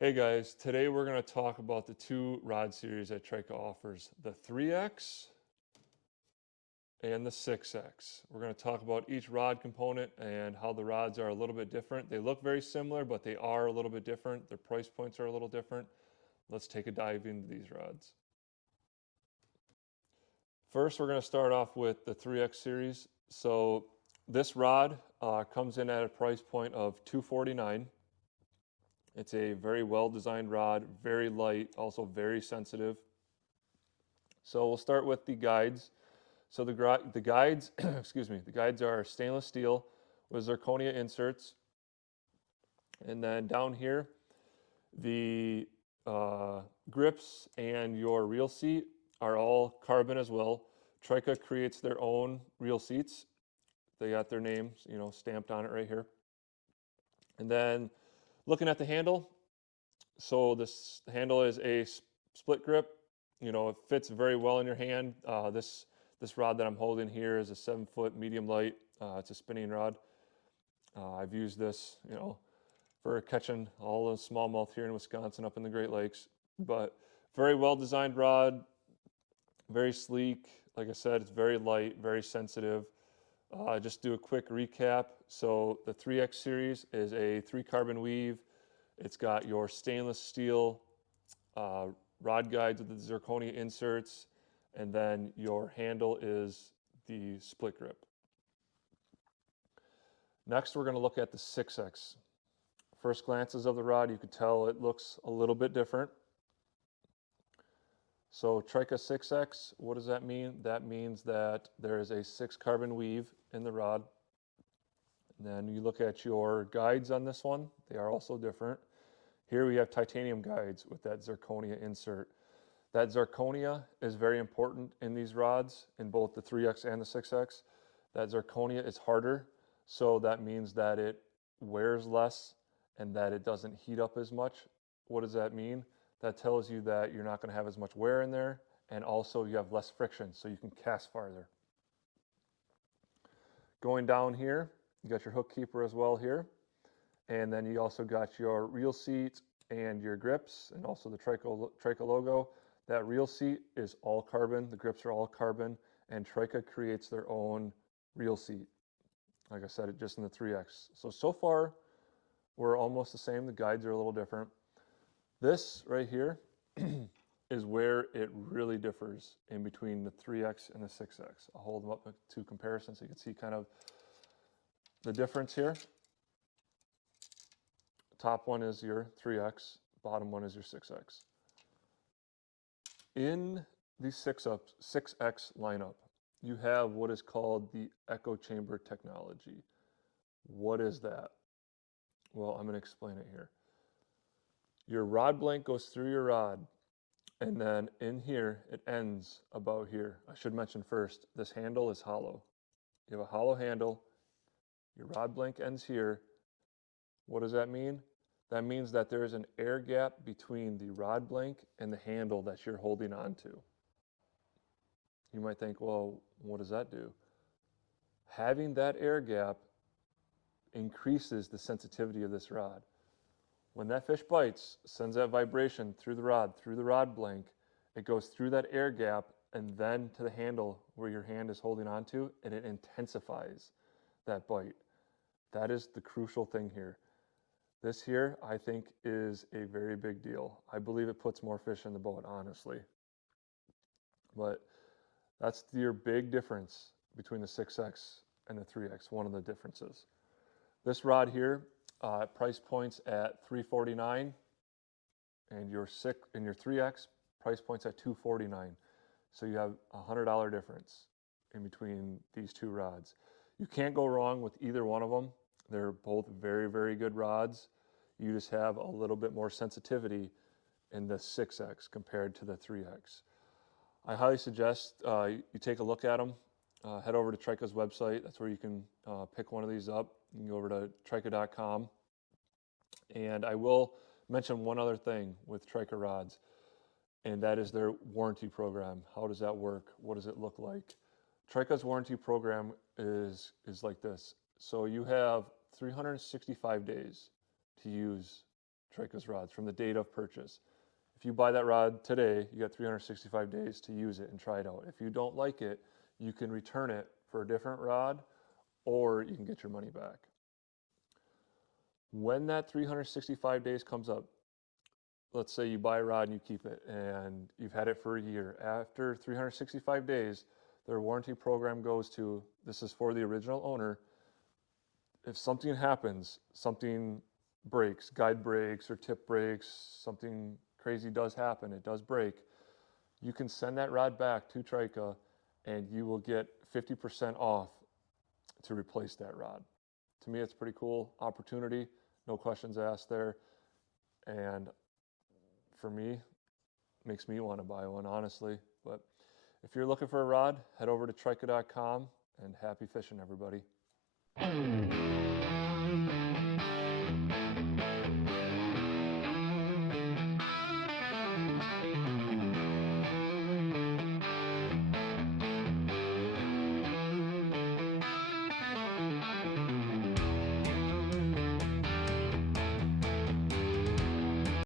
Hey guys, today we're going to talk about the two rod series that TRIKA offers, the 3X and the 6X. We're going to talk about each rod component and how the rods are a little bit different. They look very similar, but they are a little bit different. Their price points are a little different. Let's take a dive into these rods. First, we're going to start off with the 3X series. So this rod comes in at a price point of $249. It's a very well designed rod, very light, also very sensitive. So we'll start with the guides. So the guides, excuse me, the guides are stainless steel with zirconia inserts. And then down here, the grips and your reel seat are all carbon as well. TRIKA creates their own reel seats. They got their names, stamped on it right here. And then looking at the handle, so this handle is a split grip. It fits very well in your hand. This rod that I'm holding here is a 7-foot medium light. It's a spinning rod. I've used this, for catching all the smallmouth here in Wisconsin up in the Great Lakes. But very well designed rod, very sleek. Like I said, it's very light, very sensitive. Just do a quick recap. So the 3X series is a 3-carbon weave. It's got your stainless steel rod guides with the zirconia inserts, and then your handle is the split grip. Next, we're going to look at the 6X. First glances of the rod, you could tell it looks a little bit different. So TRIKA 6X, what does that mean? That means that there is a 6-carbon weave in the rod. And then you look at your guides on this one, they are also different. Here we have titanium guides with that zirconia insert. That zirconia is very important in these rods, in both the 3X and the 6X. That zirconia is harder, so that means that it wears less and that it doesn't heat up as much. What does that mean? That tells you that you're not going to have as much wear in there, and also you have less friction, so you can cast farther. Going down here, you got your hook keeper as well here, and then you also got your reel seat and your grips, and also the TRIKA logo. That reel seat is all carbon, the grips are all carbon, and TRIKA creates their own reel seat. Like I said, just in the 3X. So far, we're almost the same. The guides are a little different. This right here is where it really differs in between the 3X and the 6X. I'll hold them up to comparison so you can see kind of the difference here. Top one is your 3X, bottom one is your 6X. In the 6X lineup, you have what is called the echo chamber technology. What is that? Well, I'm going to explain it here. Your rod blank goes through your rod, and then in here, it ends about here. I should mention first, this handle is hollow. You have a hollow handle, your rod blank ends here. What does that mean? That means that there is an air gap between the rod blank and the handle that you're holding on to. You might think, well, what does that do? Having that air gap increases the sensitivity of this rod. When that fish bites, sends that vibration through the rod blank, it goes through that air gap and then to the handle where your hand is holding on to, and it intensifies that bite. That is the crucial thing here. This here, I think, is a very big deal. I believe it puts more fish in the boat, honestly. But that's your big difference between the 6X and the 3X, one of the differences. This rod here, price points at $349, and your 3X price points at $249. So you have a $100 difference in between these two rods. You can't go wrong with either one of them. They're both very, very good rods. You just have a little bit more sensitivity in the 6X compared to the 3X. I highly suggest you take a look at them. Head over to TRIKA's website. That's where you can pick one of these up. You can go over to trika.com. And I will mention one other thing with TRIKA rods, and that is their warranty program. How does that work? What does it look like? TRIKA's warranty program is like this. So you have 365 days to use TRIKA's rods from the date of purchase. If you buy that rod today, you got 365 days to use it and try it out. If you don't like it, you can return it for a different rod, or you can get your money back. When that 365 days comes up, let's say you buy a rod and you keep it and you've had it for a year. After 365 days, their warranty program goes to, this is for the original owner. If something happens, something breaks, guide breaks or tip breaks, something crazy does happen, it does break, you can send that rod back to TRIKA and you will get 50% off to replace that rod. To me, it's a pretty cool opportunity. No questions asked there. And for me, makes me want to buy one, honestly. But if you're looking for a rod, head over to trika.com and happy fishing, everybody.